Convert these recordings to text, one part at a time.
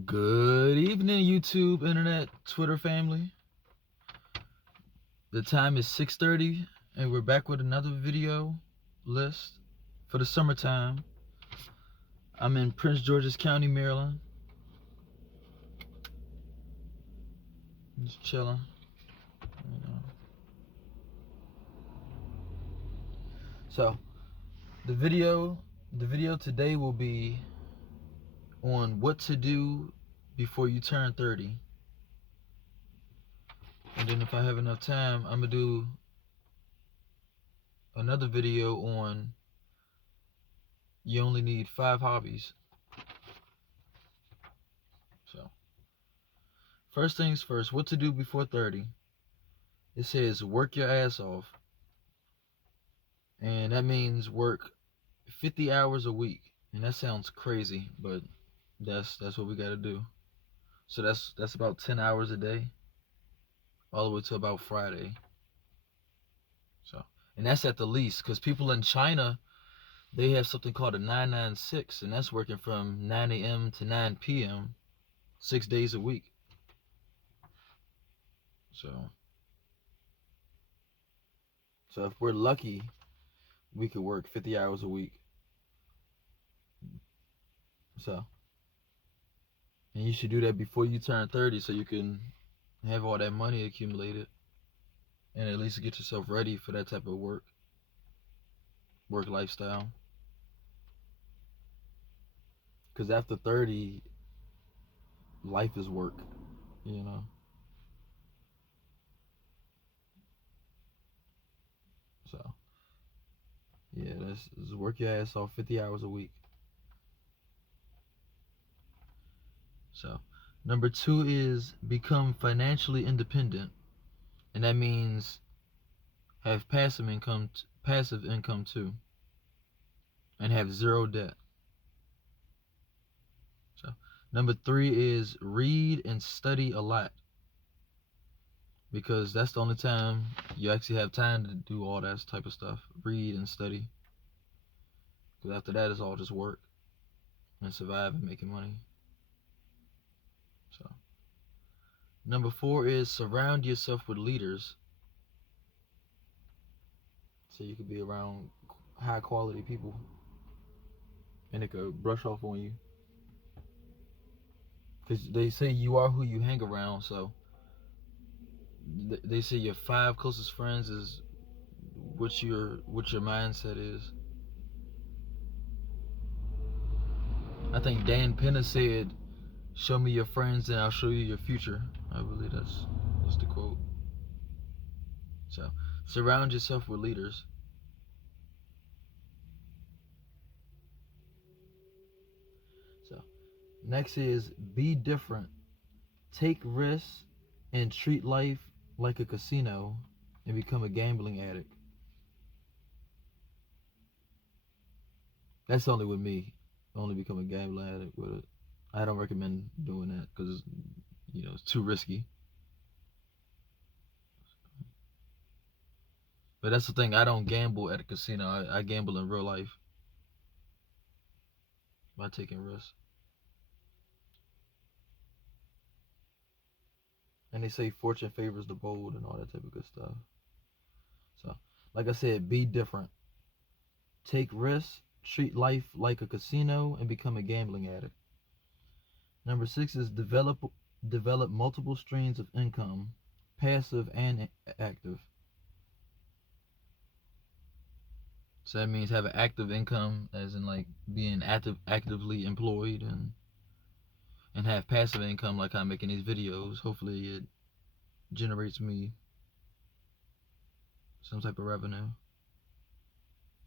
Good evening, YouTube, internet, Twitter family. The time is 6:30, and we're back with another video list for the summertime. I'm in Prince George's County, Maryland. Just chilling. You know. So the video today will be on what to do before you turn 30. And then if I have enough time, I'm gonna do another video on you only need 5 hobbies. So first things first, what to do before 30. It says work your ass off. And that means work 50 hours a week. And that sounds crazy, but that's what we got to do. So that's about 10 hours a day, all the way to about Friday. So, and that's at the least, because people in China, they have something called a 996, and that's working from 9 a.m. to 9 p.m. 6 days a week. So if we're lucky, we could work 50 hours a week. So, and you should do that before you turn 30, so you can have all that money accumulated and at least get yourself ready for that type of work lifestyle. Because after 30, life is work, you know. So yeah, that's work your ass off 50 hours a week. So number 2 is become financially independent, and that means have passive income too, and have zero debt. So number 3 is read and study a lot, because that's the only time you actually have time to do all that type of stuff. Read and study. Because after that, it's all just work and survive and making money. So, number 4 is surround yourself with leaders. So you could be around high quality people and it could brush off on you. Because they say you are who you hang around. So they say your 5 closest friends is what your mindset is. I think Dan Penna said, "Show me your friends, and I'll show you your future." I believe that's the quote. So, surround yourself with leaders. So, next is be different. Take risks and treat life like a casino and become a gambling addict. That's only with me. Only become a gambling addict with it. I don't recommend doing that because it's too risky. But that's the thing. I don't gamble at a casino. I gamble in real life by taking risks. And they say fortune favors the bold and all that type of good stuff. So, like I said, be different. Take risks, treat life like a casino, and become a gambling addict. Number 6 is develop multiple streams of income, passive and active. So that means have an active income, as in like being actively employed, and have passive income like I'm making these videos. Hopefully it generates me some type of revenue.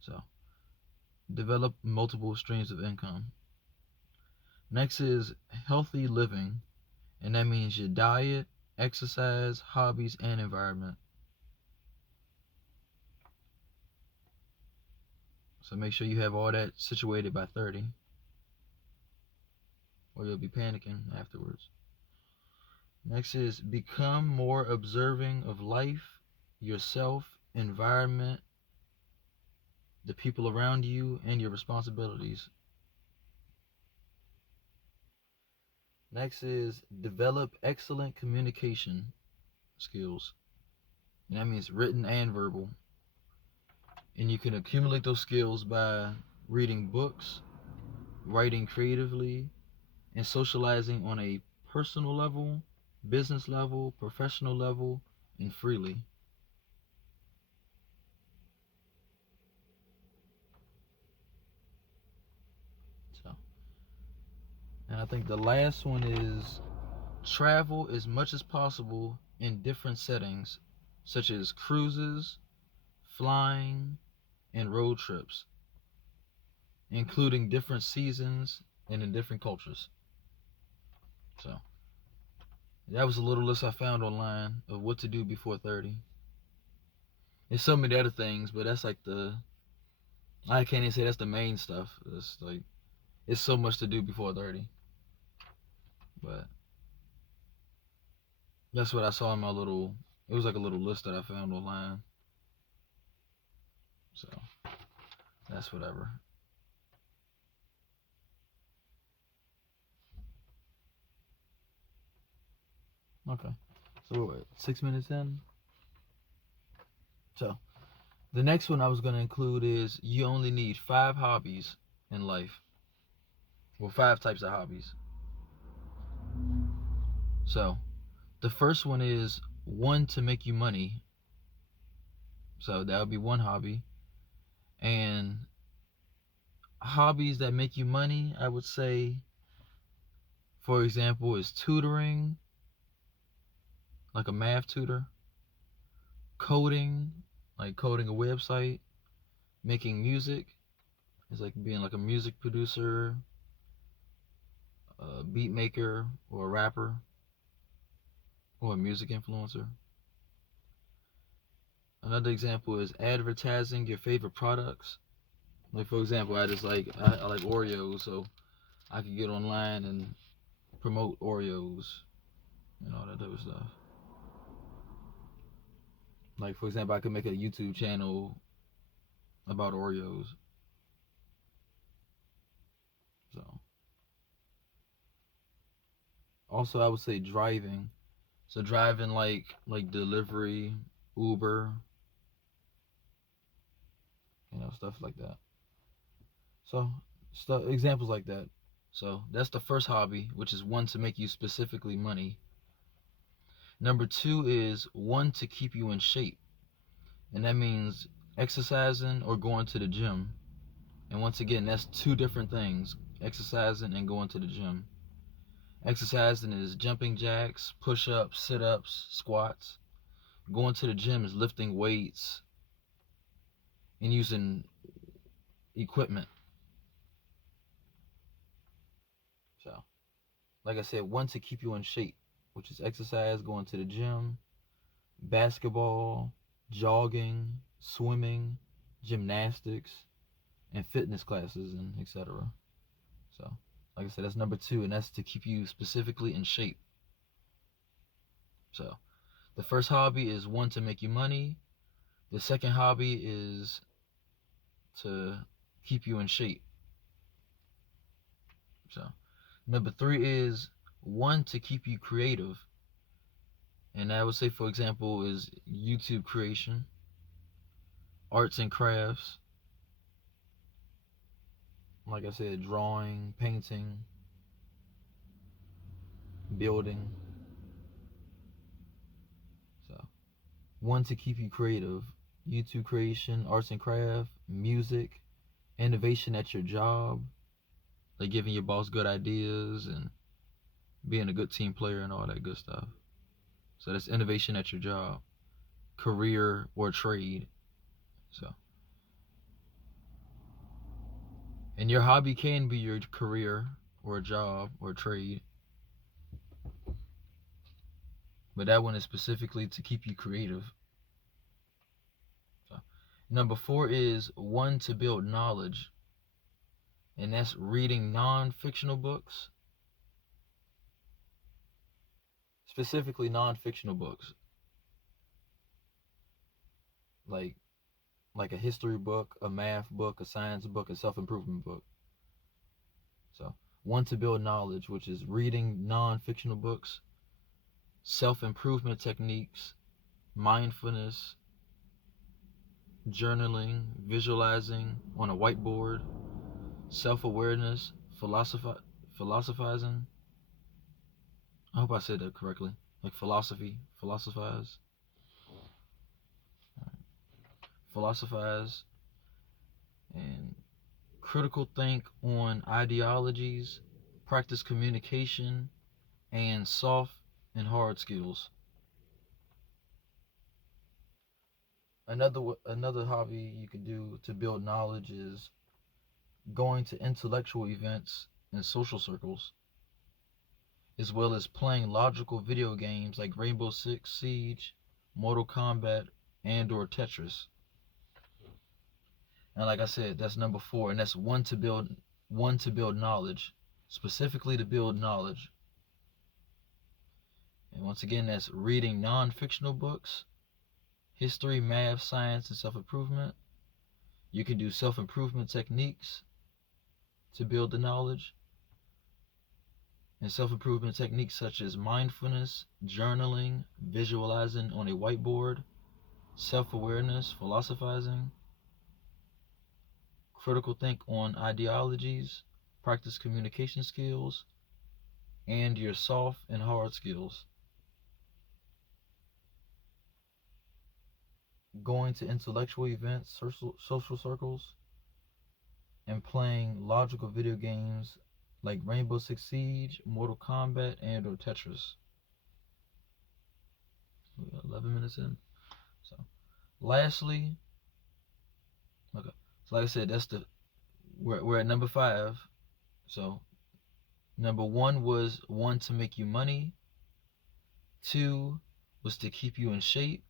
So develop multiple streams of income. Next is healthy living, and that means your diet, exercise, hobbies, and environment. So make sure you have all that situated by 30, or you'll be panicking afterwards. Next is become more observing of life, yourself, environment, the people around you, and your responsibilities. Next is develop excellent communication skills. And that means written and verbal. And you can accumulate those skills by reading books, writing creatively, and socializing on a personal level, business level, professional level, and freely. So, and I think the last one is travel as much as possible in different settings, such as cruises, flying, and road trips, including different seasons and in different cultures. So, that was a little list I found online of what to do before 30. There's so many other things, but that's like I can't even say that's the main stuff. It's like, it's so much to do before 30. But that's what I saw in my little, it was like a little list that I found online. So, that's whatever. Okay. So, we're 6 minutes in. So, the next one I was going to include is you only need 5 hobbies in life. Well, 5 types of hobbies. So, the first one is one to make you money. So, that would be one hobby. And hobbies that make you money, I would say, for example, is tutoring, like a math tutor, coding, like coding a website, making music, is like being like a music producer, a beat maker, or a rapper, or a music influencer. Another example is advertising your favorite products. Like for example, I like Oreos, so I could get online and promote Oreos and all that other stuff. Like for example, I could make a YouTube channel about Oreos. So also I would say driving. So driving like delivery, Uber, stuff like that. So stuff examples like that. So that's the first hobby, which is one to make you specifically money. Number two is one to keep you in shape. And that means exercising or going to the gym. And once again, that's two different things, exercising and going to the gym. Exercising is jumping jacks, push ups, sit ups, squats. Going to the gym is lifting weights and using equipment. So, like I said, one to keep you in shape, which is exercise, going to the gym, basketball, jogging, swimming, gymnastics, and fitness classes, and etc. So, like I said, that's number two, and that's to keep you specifically in shape. So, the first hobby is one to make you money. The second hobby is to keep you in shape. So, number three is one to keep you creative. And I would say, for example, is YouTube creation, arts and crafts, like I said, drawing, painting, building. So, one to keep you creative, YouTube creation, arts and craft, music, innovation at your job, like giving your boss good ideas and being a good team player and all that good stuff. So that's innovation at your job, career or trade. So, and your hobby can be your career or a job or trade, but that one is specifically to keep you creative. So, number four is one to build knowledge, and that's reading non-fictional books, specifically non-fictional books, like like a history book, a math book, a science book, a self-improvement book. So One to build knowledge, which is reading non-fictional books, self-improvement techniques, mindfulness, journaling, visualizing on a whiteboard, self-awareness, philosophizing. I hope I said that correctly. Like philosophize, philosophize, and critical think on ideologies, practice communication, and soft and hard skills. Another hobby you can do to build knowledge is going to intellectual events and social circles, as well as playing logical video games like Rainbow Six Siege, Mortal Kombat, and or Tetris. And like I said, that's number 4, and that's one to build knowledge, specifically to build knowledge. And once again, that's reading non-fictional books, history, math, science, and self-improvement. You can do self-improvement techniques to build the knowledge, and self-improvement techniques such as mindfulness, journaling, visualizing on a whiteboard, self-awareness, philosophizing, critical think on ideologies, practice communication skills, and your soft and hard skills. Going to intellectual events, social circles, and playing logical video games like Rainbow Six Siege, Mortal Kombat, and or Tetris. We got 11 minutes in. So, lastly, okay. So like I said, we're at number 5. So, number 1 was one to make you money. 2 was to keep you in shape.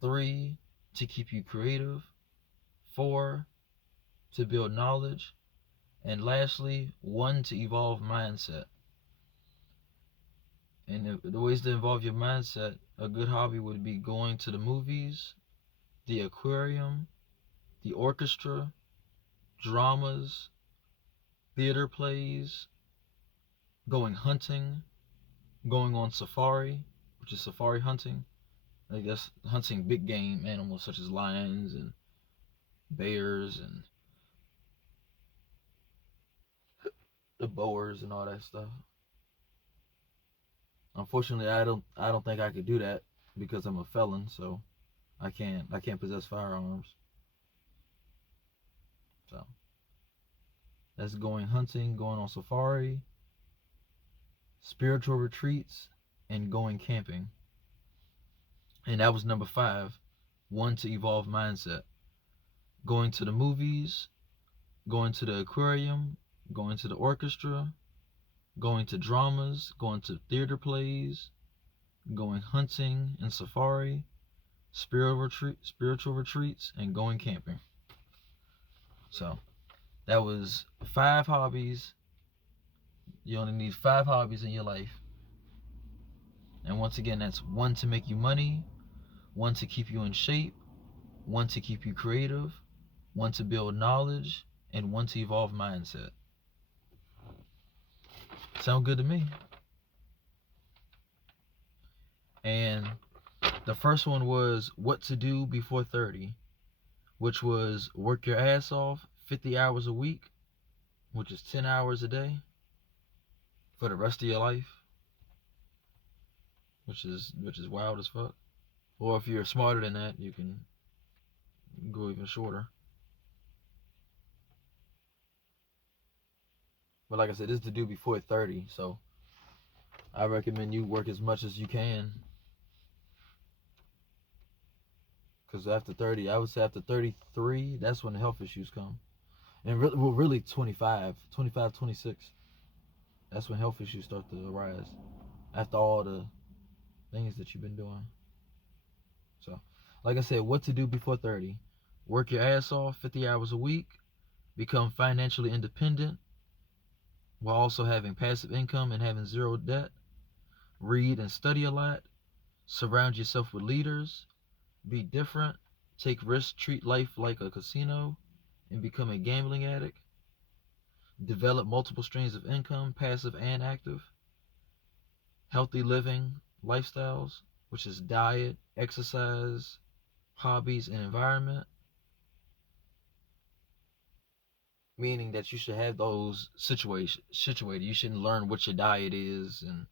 3 to keep you creative. 4 to build knowledge. And lastly, 1 to evolve mindset. And the ways to evolve your mindset, a good hobby would be going to the movies, the aquarium, the orchestra, dramas, theater plays, going hunting, going on safari, which is safari hunting. I guess hunting big game animals such as lions and bears and the boars and all that stuff. Unfortunately, I don't think I could do that because I'm a felon, so I can't possess firearms. So that's going hunting, going on safari, spiritual retreats, and going camping. And that was number 5, 1 to evolve mindset. Going to the movies, going to the aquarium, going to the orchestra, going to dramas, going to theater plays, going hunting and safari, spiritual retreats, and going camping. So that was 5 hobbies. You only need 5 hobbies in your life. And once again, that's 1 to make you money, 1 to keep you in shape, 1 to keep you creative, 1 to build knowledge, and 1 to evolve mindset. Sound good to me? And the first one was what to do before 30, which was work your ass off 50 hours a week, which is 10 hours a day for the rest of your life, which is wild as fuck. Or if you're smarter than that, you can go even shorter. But like I said, this is to do before 30, so I recommend you work as much as you can. Because after 30, I would say after 33, that's when the health issues come. And really 25, 26, that's when health issues start to arise. After all the things that you've been doing. So, like I said, what to do before 30. Work your ass off 50 hours a week. Become financially independent while also having passive income and having 0 debt. Read and study a lot. Surround yourself with leaders. Be different. Take risks. Treat life like a casino. And become a gambling addict. Develop multiple streams of income, passive and active. Healthy living lifestyles, which is diet, exercise, hobbies, and environment. Meaning that you should have those situated. You shouldn't learn what your diet is, and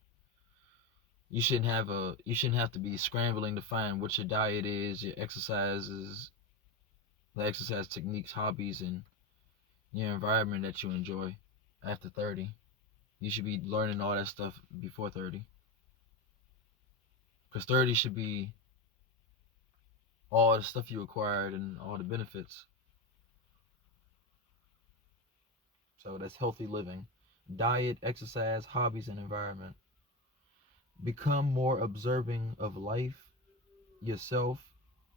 you shouldn't have to be scrambling to find what your diet is, your exercises, the exercise techniques, hobbies, and your environment that you enjoy after 30. You should be learning all that stuff before 30. Because 30 should be all the stuff you acquired and all the benefits. So that's healthy living. Diet, exercise, hobbies, and environment. Become more observing of life, yourself,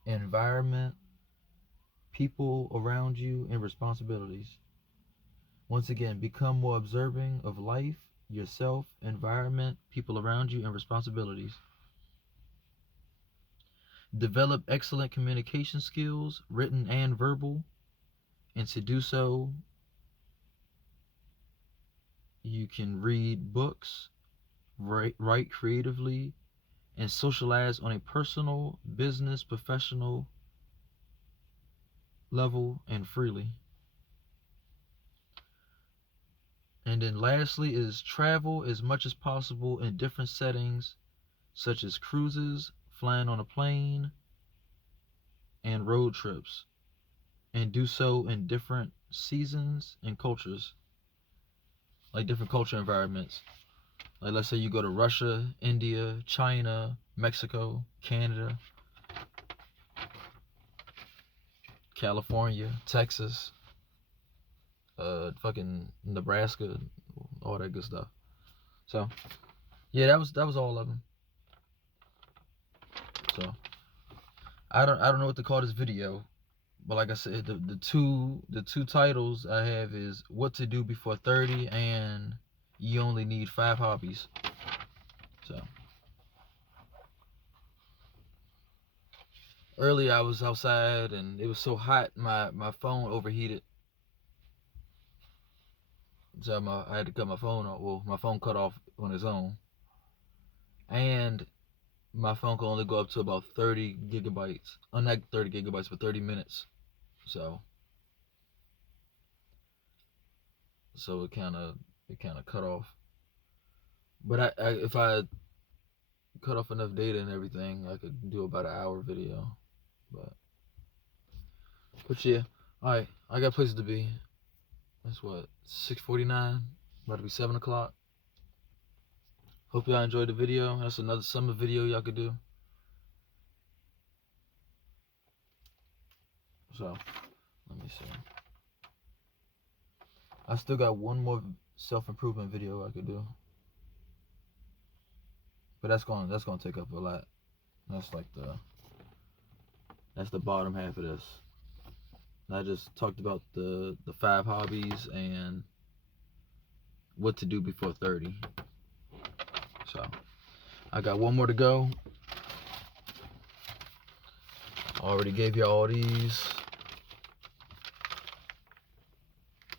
environment, people around you, and responsibilities. Once again, become more observing of life, yourself, environment, people around you, and responsibilities. Develop excellent communication skills, written and verbal. And to do so, you can read books, write creatively, and socialize on a personal, business, professional level and freely. And then lastly is travel as much as possible in different settings, such as cruises, flying on a plane, and road trips, and do so in different seasons and cultures, like different culture environments. Like let's say you go to Russia, India, China, Mexico, Canada, California, Texas, fucking Nebraska, all that good stuff. So yeah, that was all of them. So I don't know what to call this video, but like I said, the two titles I have is what to do before 30 and you only need 5 hobbies. So earlier I was outside and it was so hot my phone overheated. So I had to cut my phone off. Well, my phone cut off on its own, and my phone can only go up to about 30 gigabytes. Not 30 gigabytes, but 30 minutes. So it kind of cut off. But if I cut off enough data and everything, I could do about an hour video. But yeah, all right. I got places to be. That's what 6:49. About to be 7 o'clock. Hope y'all enjoyed the video. That's another summer video y'all could do. So let me see. I still got one more self-improvement video I could do, but that's gonna take up a lot. That's like that's the bottom half of this. I just talked about the 5 hobbies and what to do before 30. So I got one more to go. Already gave you all these.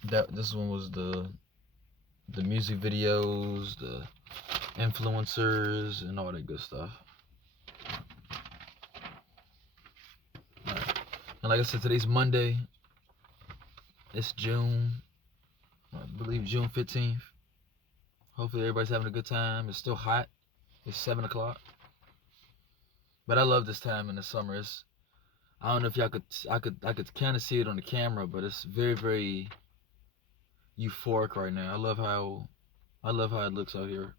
This one was the music videos, the influencers, and all that good stuff. All right. And like I said, today's Monday. It's June, I believe June 15th. Hopefully everybody's having a good time. It's still hot. It's 7 o'clock. But I love this time in the summer. I don't know if y'all I could kind of see it on the camera, but it's very, very euphoric right now. I love how it looks out here.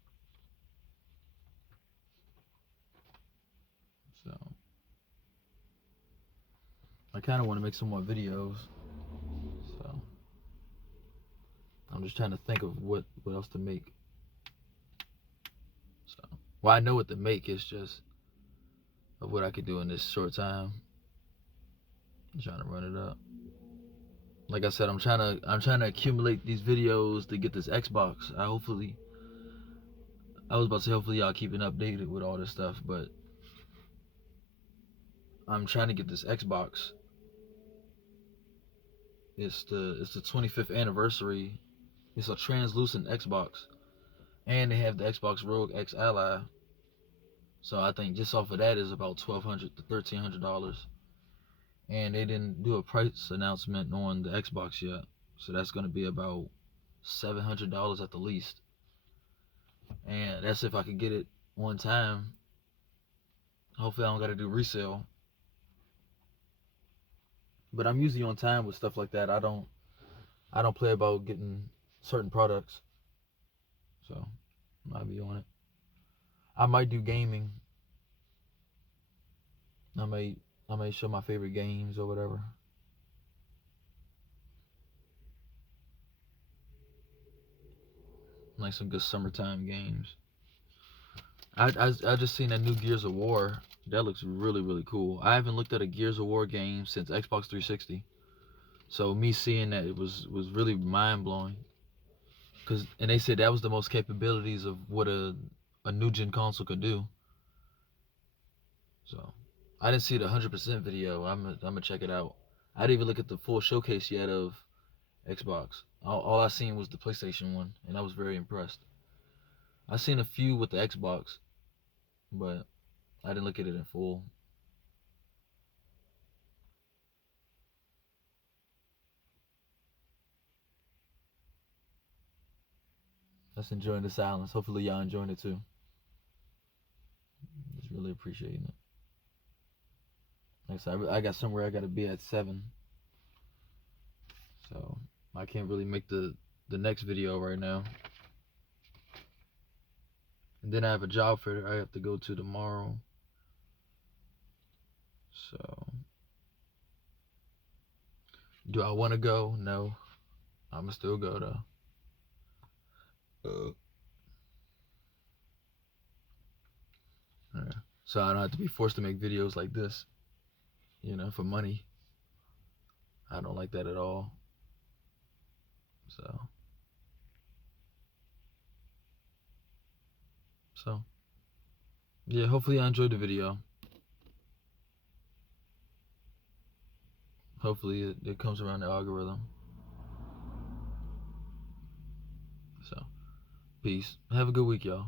So I kind of want to make some more videos. So I'm just trying to think of what else to make. So well, I know what to make. It's just of what I could do in this short time. I'm trying to run it up. Like I said, I'm trying to accumulate these videos to get this Xbox. I was about to say hopefully y'all keeping updated with all this stuff, but I'm trying to get this Xbox. It's the 25th anniversary It's a translucent Xbox, and they have the Xbox Rogue X Ally. So I think just off of that is about $1,200 to $1,300, and they didn't do a price announcement on the Xbox yet. So that's going to be about $700 at the least, and that's if I could get it one time. Hopefully, I don't got to do resale. But I'm usually on time with stuff like that. I don't play about getting certain products, so I might be on it. I might do gaming. I may I may show my favorite games or whatever. Like some good summertime games. I just seen that new Gears of War. That looks really cool. I haven't looked at a Gears of War game since Xbox 360. So me seeing that, it was really mind blowing. And they said that was the most capabilities of what a new gen console could do. So I didn't see the 100% video. I'm gonna check it out. I didn't even look at the full showcase yet of Xbox. All I seen was the PlayStation one, and I was very impressed. I seen a few with the Xbox, but I didn't look at it in full. Just enjoying the silence. Hopefully y'all enjoying it too. Just really appreciating it. Like I said, I got somewhere I gotta be at 7, so I can't really make the next video right now. And then I have a job fair I have to go to tomorrow. So do I want to go? No. I'ma still go though. Yeah. So I don't have to be forced to make videos like this, for money. I don't like that at all. So, so yeah. Hopefully I enjoyed the video. Hopefully it comes around the algorithm. So, peace. Have a good week, y'all.